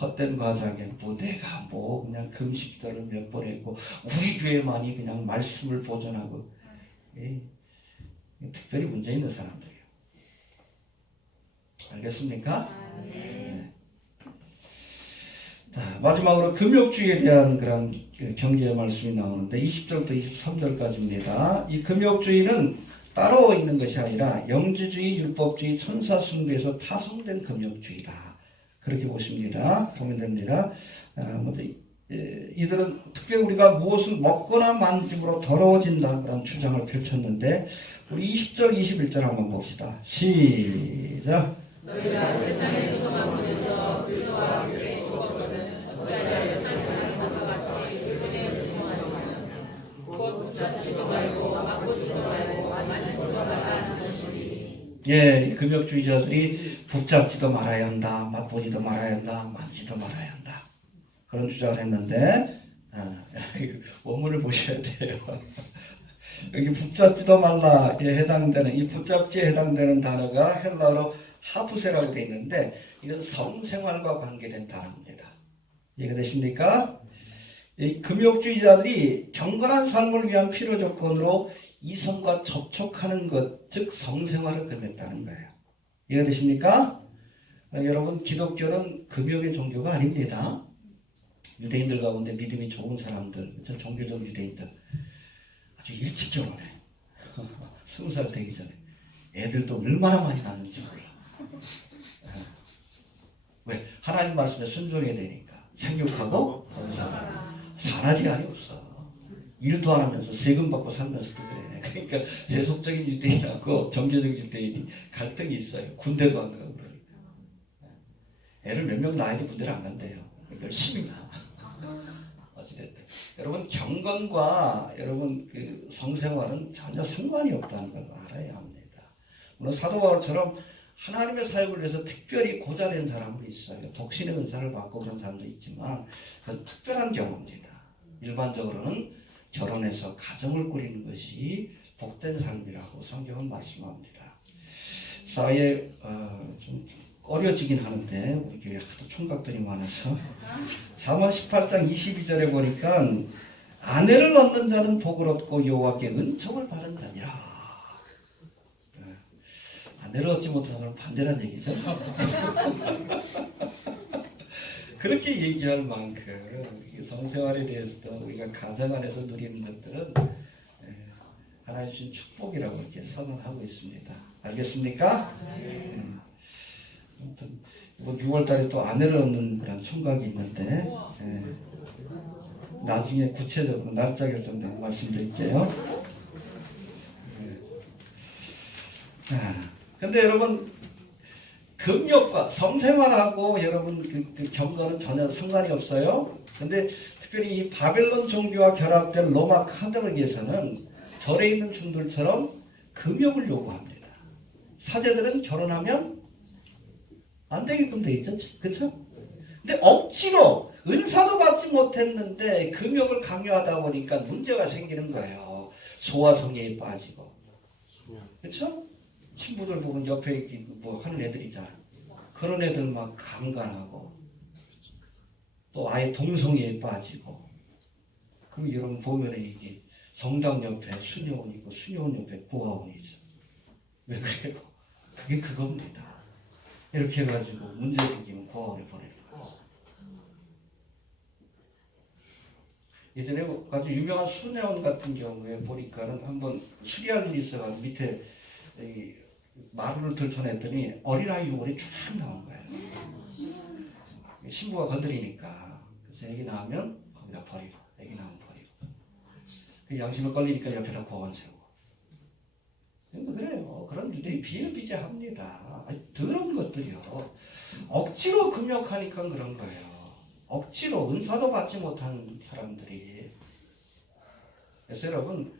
헛된 과장에 뭐 내가 뭐 그냥 금식들을 몇 번 했고 우리 교회만이 그냥 말씀을 보존하고 특별히 문제 있는 사람들이에요. 알겠습니까? 네. 자, 마지막으로 금욕주의에 대한 그런 경계의 말씀이 나오는데 20절부터 23절까지입니다. 이 금욕주의는 따로 있는 것이 아니라 영주주의, 율법주의, 천사숭배에서 파송된 금욕주의다. 그렇게 보십니다. 보면 됩니다. 먼저 이들은 특별히 우리가 무엇을 먹거나 만짐으로 더러워진다 그런 주장을 펼쳤는데 우리 20절 21절 한번 봅시다. 시작. 너희가 세상의 죄송함으로서 그리스도와 함께 죽었거든 어찌하여 세상의 사람과 같이 주변에 죄송하느냐 곧 붙잡지도 말고 맞고지도 말고 만지지도 말라 하는 것이니. 예, 금욕주의자들이 붙잡지도 말아야 한다, 맛보지도 말아야 한다, 만지도 말아야 한다. 그런 주장을 했는데, 원문을 보셔야 돼요. 여기 붙잡지도 말라에 해당되는, 이 붙잡지에 해당되는 단어가 헬라어로 하프세라고 되어 있는데, 이건 성생활과 관계된 단어입니다. 이해가 되십니까? 이 금욕주의자들이 경건한 삶을 위한 필요 조건으로 이성과 접촉하는 것, 즉 성생활을 금했다는 거예요. 이해가 되십니까? 여러분, 기독교는 금욕의 종교가 아닙니다. 유대인들 가운데 믿음이 좋은 사람들, 종교적 유대인들 아주 일찍 결혼해. 20살 되기 전에. 애들도 얼마나 많이 낳는지 몰라. 왜? 하나님 말씀에 순종해야 되니까. 생육하고 사라지가 없어. 일도 안 하면서 세금 받고 살면서도 그래. 그러니까 세속적인 유대인하고 정교적 유대인이 갈등이 있어요. 군대도 안 가고 그러니까. 애를 몇 명 낳아야지 군대를 안 간대요. 열심히 낳아. 어찌됐든. 여러분 경건과 여러분 그 성생활은 전혀 상관이 없다는 걸 알아야 합니다. 물론 사도 바울처럼 하나님의 사역을 위해서 특별히 고자된 사람도 있어요. 독신의 은사를 받고 그런 사람도 있지만 그건 특별한 경우입니다. 일반적으로는 결혼해서 가정을 꾸리는 것이 복된 삶이라고 성경은 말씀합니다. 사회에 좀 어려지긴 하는데 우리 교회 하도 총각들이 많아서 사무엘 18장 22절에 보니까 아내를 얻는 자는 복을 얻고 여호와께 은총을 받은 자니라. 아내를 얻지 못한 사람은 반대란 얘기죠. 그렇게 얘기할 만큼 성생활에 대해서도 우리가 가정 안에서 누리는 것들은 하나님 주신 축복이라고 이렇게 선언하고 있습니다. 알겠습니까? 아무튼 이번 6월달에 또 아내를 얻는 그런 총각이 있는데 나중에 구체적으로 날짜 결정되고 말씀드릴게요. 근데 여러분 금욕과 성생활하고 여러분 그 경건은 전혀 상관이 없어요. 근데 특별히 이 바벨론 종교와 결합된 로마 카톨릭에서는 절에 있는 중들처럼 금욕을 요구합니다. 사제들은 결혼하면 안 되게끔 돼 있죠. 그렇죠? 근데 억지로 은사도 받지 못했는데 금욕을 강요하다 보니까 문제가 생기는 거예요. 소화성애에 빠지고. 그렇죠? 친구들 보면 옆에 뭐 하는 애들이잖아. 그런 애들 막 강간하고 또 아예 동성애에 빠지고. 그리고 여러분 보면 이게 성당 옆에 수녀원 있고 수녀원 옆에 고아원이 있어. 왜 그래요? 그게 그겁니다. 이렇게 해가지고 문제 생기면 고아원에 보내는 거예요. 예전에 아주 유명한 수녀원 같은 경우에 보니까는 한번 수리할 일이 있어가지고 밑에 이 마루를 들춰냈더니 어린아이 유골이 쫙 나온 거예요. 신부가 건드리니까. 그래서 애기 낳으면 거기다 버리고, 애기 낳으면 버리고. 그 양심을 걸리니까 옆에다 고원 세우고. 그래요. 그런 유대인 비일비재합니다. 더러운 것들이요. 억지로 금욕하니까 그런 거예요. 억지로 은사도 받지 못한 사람들이. 그래서 여러분,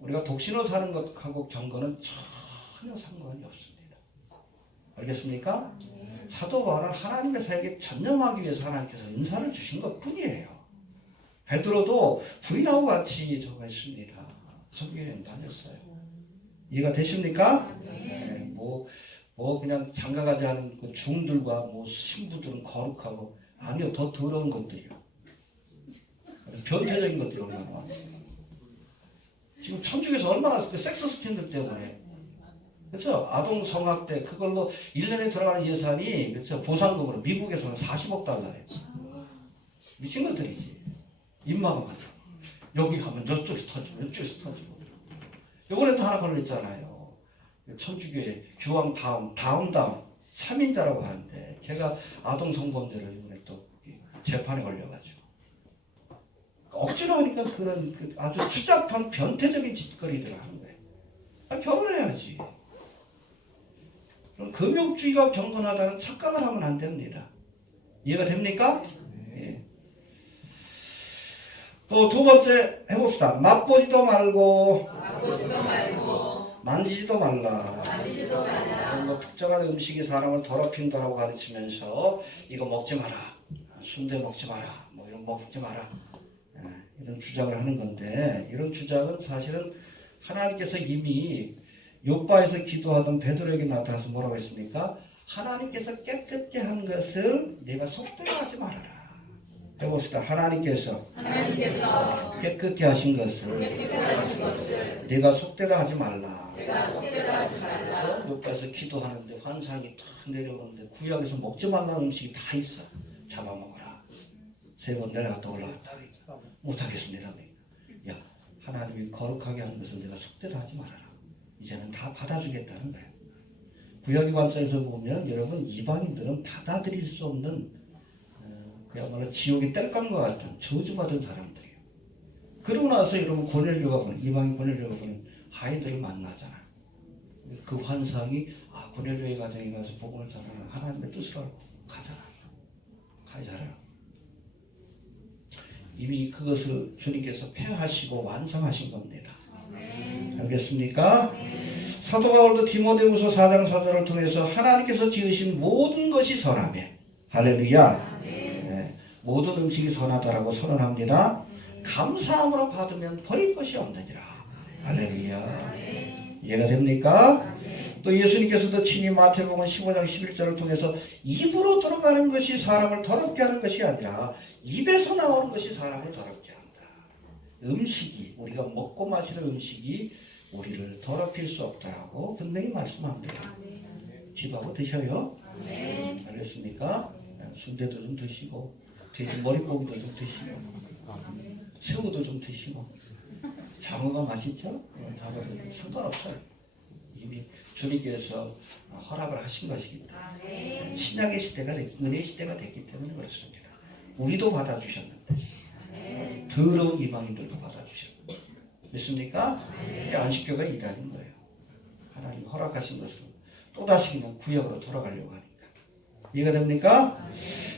우리가 독신으로 사는 것하고 경건은 전혀 상관이 없습니다. 알겠습니까? 사도 바울은 하나님의 사역에 전념하기 위해서 하나님께서 은사를 주신 것 뿐이에요. 베드로도 부인하고 같이 저거 했습니다. 성경에 다녔어요. 이해가 되십니까? 네. 뭐 그냥 장가가지 않은 그 중들과 뭐 신부들은 거룩하고 아니요 더 더러운 것들이요. 변태적인 것들이 얼마나 많아요. 지금 천주교에서 얼마나 섹스 스캔들 때문에 그렇죠? 아동 성학대 그걸로 1년에 들어가는 예산이 그렇죠? 보상금으로 미국에서는 40억 달러예요. 미친 것들이지. 입마가 맞아. 여기 가면 저쪽에서 터지고 이쪽에서 터지고. 요번에도 하나 걸렸잖아요. 천주교의 교황 다음 3인자라고 하는데 걔가 아동 성범죄를 이번에 또 재판에 걸려가지고 억지로 하니까 그런 아주 추잡한 변태적인 짓거리들을 하는 거예요. 결혼해야지. 그럼 금욕주의가 경건하다는 착각을 하면 안 됩니다. 이해가 됩니까? 예. 또 두 번째 해봅시다. 맛보지도 말고 만지지도 말라. 뭐 특정한 음식이 사람을 더럽힌다라고 가르치면서 이거 먹지 마라. 순대 먹지 마라. 뭐 이런 거 먹지 마라. 이런 주장을 하는 건데 이런 주장은 사실은 하나님께서 이미 욥바에서 기도하던 베드로에게 나타나서 뭐라고 했습니까? 하나님께서 깨끗게 한 것을 내가 속되게 하지 말아라. 해봅시다. 하나님께서 깨끗게 하신 것을 내가 속되게 하지 말라. 욥바에서 기도하는데 환상이 탁 내려오는데 구약에서 먹지 말라는 음식이 다 있어. 잡아먹어라. 3번 내려갔다 올라갔다. 못하겠습니다. 야, 하나님이 거룩하게 한 것을 내가 속되게 하지 말아라. 이제는 다 받아주겠다는 거예요. 구약의 관점에서 보면 여러분 이방인들은 받아들일 수 없는 그야말로 지옥의 땔감과 같은 저주받은 사람들이에요. 그러고 나서 여러분 이방인 고넬료가 보는 하인들을 만나잖아요. 그 환상이 고넬료의 가정에 가서 복음을 전하는 하나님의 뜻을 알고 가잖아요. 이미 그것을 주님께서 폐하시고 완성하신 겁니다. 알겠습니까? 사도 바울도 디모데후서 4장 4절을 통해서 하나님께서 지으신 모든 것이 선하며 할렐루야. 모든 음식이 선하다라고 선언합니다. 감사함으로 받으면 버릴 것이 없느니라. 할렐루야. 이해가 됩니까? 또 예수님께서도 친히 마태복음 15장 11절을 통해서 입으로 들어가는 것이 사람을 더럽게 하는 것이 아니라 입에서 나오는 것이 사람을 더럽게 한다. 음식이, 우리가 먹고 마시는 음식이 우리를 더럽힐 수 없다고 분명히 말씀합니다. 집하고 드셔요. 알겠습니까? 순대도 좀 드시고 돼지 머릿고기도 좀 드시고 새우도 좀 드시고 장어가 맛있죠? 장어도 상관없어요. 이미 주님께서 허락을 하신 것이기 때문에 신약의 시대가 은혜의 시대가 됐기 때문에 그렇습니다. 우리도 받아주셨는데 더러운 이방인들도 받아주셨는데 믿습니까? 안식교가 이단인 거예요. 하나님 허락하신 것을 또다시 그냥 구역으로 돌아가려고 하니까. 이해가 됩니까?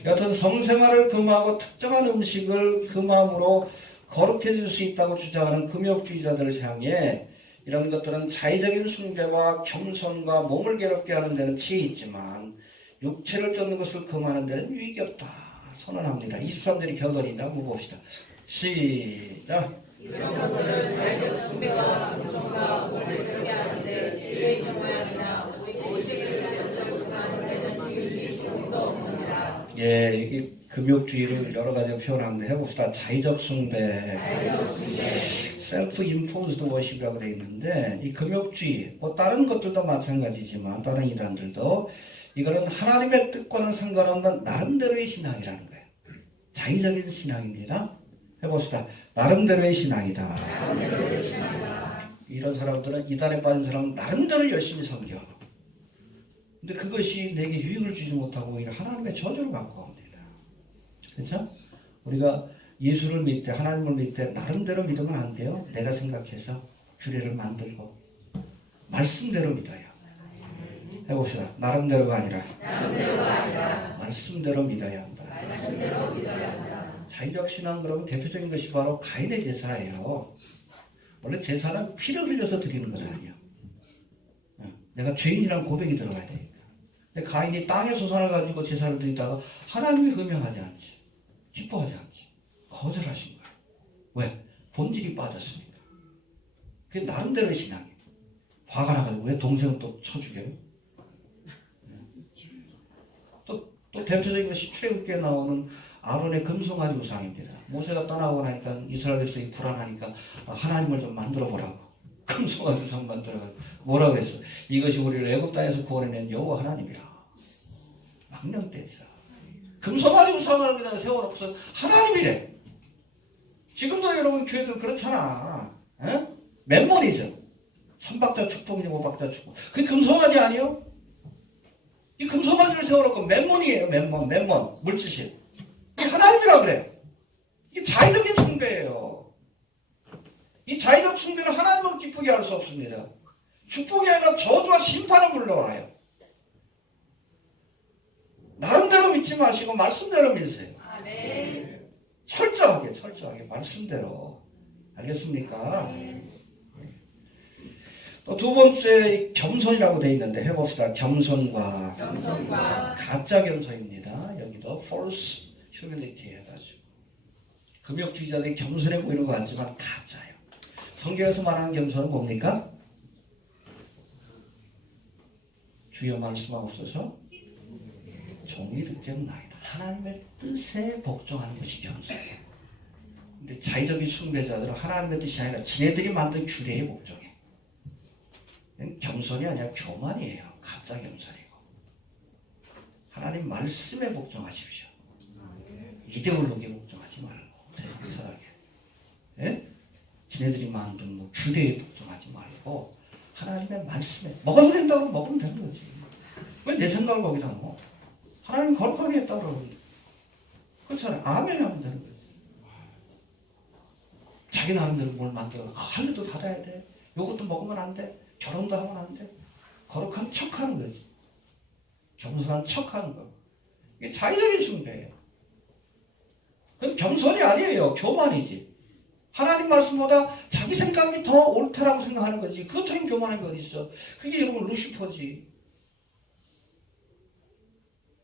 여튼 성생활을 금하고 특정한 음식을 금함으로 거룩해질 수 있다고 주장하는 금욕주의자들을 향해 이런 것들은 자의적인 숭배와 겸손과 몸을 괴롭게 하는 데는 지혜 있지만 육체를 쫓는 것을 금하는 데는 유익이 없다 선언합니다. 23절이 결론이다. 한번 봅시다. 시작. 이런 것들은 자의적 숭배와 겸손과 몸을 괴롭게 하는데 지혜 있는 모양이나 오직 육체를 금하는 데는 유익이 조금도 없느니라. 예, 이 금욕주의를 여러 가지로 표현하는데 해봅시다. 자의적 숭배. 셀프 임포즈드 워십이라고 되어 있는데 이 금욕주의, 뭐 다른 것들도 마찬가지지만 다른 이단들도 이거는 하나님의 뜻과는 상관없는 나름대로의 신앙이라는 거예요. 자의적인 신앙입니다. 해봅시다. 나름대로의 신앙이다. 이런 사람들은 이단에 빠진 사람은 나름대로 열심히 섬겨. 근데 그것이 내게 유익을 주지 못하고 오히려 하나님의 저주를 받고 옵니다. 그렇죠? 우리가 예수를 믿을 때, 하나님을 믿을 때 나름대로 믿으면 안 돼요. 내가 생각해서 규례를 만들고 말씀대로 믿어요. 해봅시다. 나름대로가 아니라 말씀대로 믿어야 한다. 자의적 신앙 그러면 대표적인 것이 바로 가인의 제사예요. 원래 제사는 피를 흘려서 드리는 것 아니에요. 내가 죄인이라는 고백이 들어가야 되니까. 근데 가인이 땅의 소산을 가지고 제사를 드리다가 하나님이 흠명하지 않지. 기뻐하지 않지. 거절하신 거예요. 왜? 본질이 빠졌으니까. 그게 나름대로의 신앙이에요. 화가 나가지고 왜 동생은 또 쳐죽여요? 또 대표적인 것이 출애굽기에 나오는 아론의 금송아지 우상입니다. 모세가 떠나고 나니까 이스라엘 백성이 불안하니까 하나님을 좀 만들어 보라고 금송아지 우상 만들어가지고 뭐라고 했어? 이것이 우리를 애굽 땅에서 구원해낸 여호와 하나님이라. 망령되리라. 금송아지 우상을 그냥 세워놓고서 하나님이래. 지금도 여러분 교회들 그렇잖아. 에? 맨몬이죠. 3박자 축복이죠. 5박자 축복. 그게 금송아지 아니요? 이 금송아지를 세워놓고 맨몬이에요. 맨몬 물질실. 하나님이라 그래. 이게 자의적인 숭배예요. 이 자의적 숭배는 하나님을 기쁘게 할 수 없습니다. 축복이 아니라 저주와 심판을 불러와요. 나름대로 믿지 마시고 말씀대로 믿으세요. 철저하게 말씀대로. 알겠습니까? 또 두 번째 겸손이라고 되어 있는데 해봅시다. 겸손과 가짜 겸손입니다. 여기도 false humility 해가지고 금욕주의자들이 겸손해 보이는 것 같지만 가짜예요. 성경에서 말하는 겸손은 뭡니까? 주여 말씀하옵소서. 종이 듣겠나이다. 하나님의 뜻에 복종하는 것이 겸손이에요. 근데 자의적인 숭배자들은 하나님의 뜻이 아니라 지네들이 만든 규례에 복종해. 겸손이 아니라 교만이에요. 가짜 겸손이고. 하나님 말씀에 복종하십시오. 이데올로기에 복종하지 말고 철저하게. 예? 지네들이 만든 뭐 규례에 복종하지 말고 하나님의 말씀에 먹어도 된다고 먹으면 되는 거지. 왜 내 생각을 거기다 넣어? 하나님 거룩하게 했다고 그러는데. 그렇잖아요. 아멘 하면 되는 거지. 자기 나름대로 뭘 만들어. 할 일도 받아야 돼. 요것도 먹으면 안 돼. 결혼도 하면 안 돼. 거룩한 척하는 거지. 겸손한 척하는 거. 이게 자의적인 숭배예요. 그건 겸손이 아니에요. 교만이지. 하나님 말씀보다 자기 생각이 더 옳다라고 생각하는 거지. 그것처럼 교만한 게 어디 있어. 그게 여러분 루시퍼지.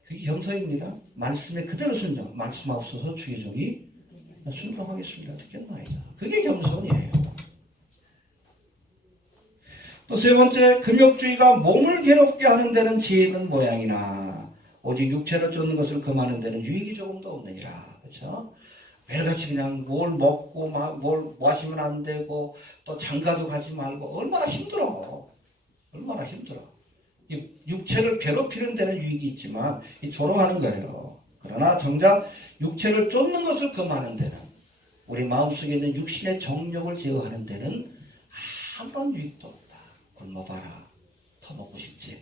그게 겸손입니다. 말씀에 그대로 순종. 말씀하옵소서 주의 종이 순종하겠습니다. 듣겠나이다. 그게 겸손이에요. 또 세 번째, 금욕주의가 몸을 괴롭게 하는 데는 지혜 있는 모양이나 오직 육체를 쫓는 것을 금하는 데는 유익이 조금도 없느니라. 그렇죠? 매일같이 그냥 뭘 먹고 뭘 마시면 안 되고 또 장가도 가지 말고 얼마나 힘들어. 얼마나 힘들어. 육체를 괴롭히는 데는 유익이 있지만 조롱하는 거예요. 그러나 정작 육체를 쫓는 것을 금하는 데는 우리 마음속에 있는 육신의 정욕을 제어하는 데는 아무런 유익도 없다. 굶어봐라. 더 먹고 싶지.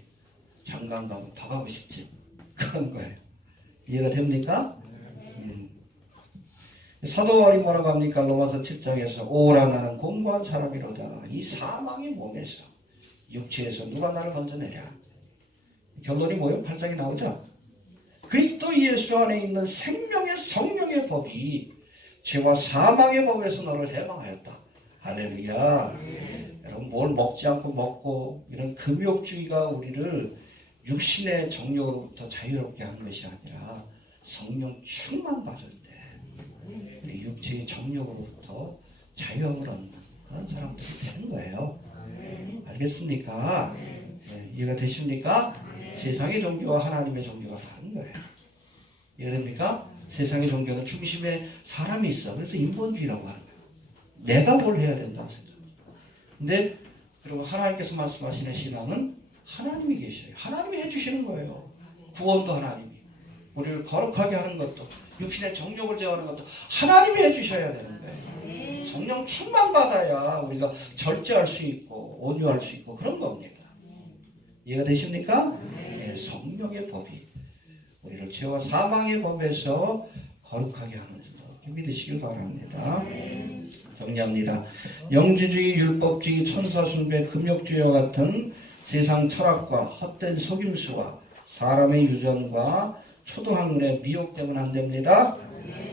장가 가면 더 가고 싶지. 그런 거예요. 이해가 됩니까? 사도 바울이 뭐라고 합니까? 로마서 7장에서 오라 나는 공고한 사람이로다. 이 사망의 몸에서 육체에서 누가 나를 건져내랴. 결론이 뭐예요? 8장에 나오죠? 그리스도 예수 안에 있는 생명의 성령의 법이 죄와 사망의 법에서 너를 해방하였다. 할렐루야. 여러분 뭘 먹지 않고 먹고 이런 금욕주의가 우리를 육신의 정욕으로부터 자유롭게 하는 것이 아니라 성령 충만 받을 때 우리 육체의 정욕으로부터 자유함을 얻는 그런 사람들이 되는 거예요. 알겠습니까? 네, 이해가 되십니까? 세상의 종교와 하나님의 종교가 다른 거예요. 이해됩니까? 세상의 종교는 중심에 사람이 있어. 그래서 인본주의라고 하는 거예요. 내가 뭘 해야 된다고 생각합니다. 근데 그리고 하나님께서 말씀하시는 신앙은 하나님이 계셔요. 하나님이 해주시는 거예요. 구원도 하나님이. 우리를 거룩하게 하는 것도 육신의 정욕을 제어하는 것도 하나님이 해주셔야 되는 거예요. 성령 충만 받아야 우리가 절제할 수 있고 온유할 수 있고 그런 겁니다. 이해가 되십니까? 네, 성령의 법이 우리를 죄와 사망의 법에서 거룩하게 하는 줄 믿으시길 바랍니다. 정리합니다. 영지주의, 율법주의, 천사숭배, 금욕주의와 같은 세상 철학과 헛된 속임수와 사람의 유전과 초등학문의 미혹 때문에 안 됩니다.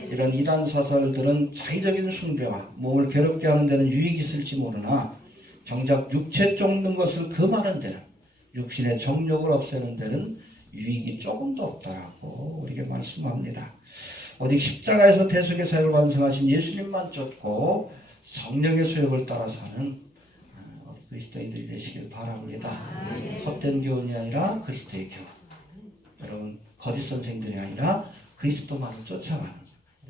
이런 이단 사설들은 자의적인 숭배와 몸을 괴롭게 하는 데는 유익이 있을지 모르나 정작 육체 쫓는 것을 금하는 데는 육신의 정욕을 없애는 데는 유익이 조금도 없다라고 우리에게 말씀합니다. 오직 십자가에서 대속의 사역을 완성하신 예수님만 쫓고 성령의 소욕을 따라 사는 그리스도인들이 되시길 바랍니다. 헛된 교훈이 아니라 그리스도의 교훈. 여러분 거짓 선생들이 아니라 그리스도만을 쫓아가는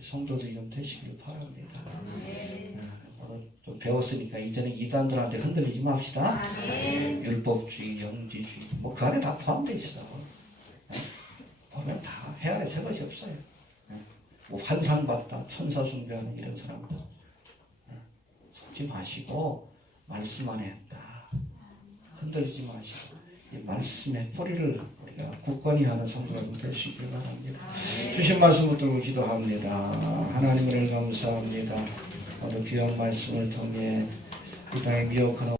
성도들이 좀 되시길 바랍니다. 오늘 좀 배웠으니까 이제는 이단들한테 흔들리지 맙시다. 율법주의, 영지주의 뭐 그 안에 다 포함되어 있어. 보면 다 헤아려 새 것이 없어요. 뭐 환상받다, 천사숭배하는 이런 사람들 속지 마시고 말씀 안에 있다. 흔들리지 마시고 이 말씀의 뿌리를 우리가 굳건히 하는 성도가 될 수 있기를 바랍니다. 주신 말씀 붙들고 기도합니다. 하나님 은혜를 감사합니다. 오늘 귀한 말씀을 통해 이 땅에 미혹하는